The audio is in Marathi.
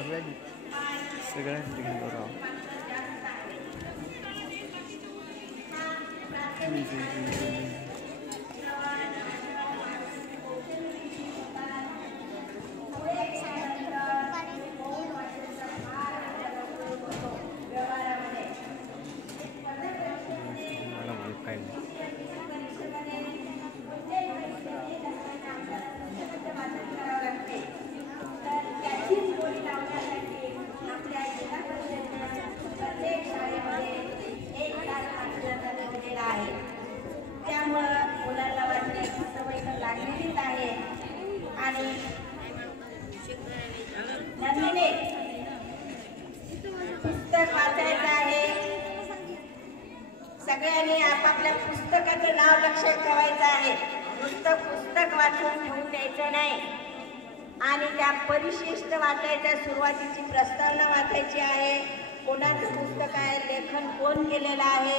सगळ्यांनी राव पुस्तक वाचायचं आहे। सगळ्यांनी आपापल्या पुस्तकाचं नाव लक्षात ठेवायचं आहे। पुस्तक वाचून ठेवून द्यायचं नाही आणि त्या परिशिष्ट वाचायच्या सुरुवातीची प्रस्तावना वाचायची आहे। कोणाचं पुस्तक आहे, लेखन कोण केलेलं आहे,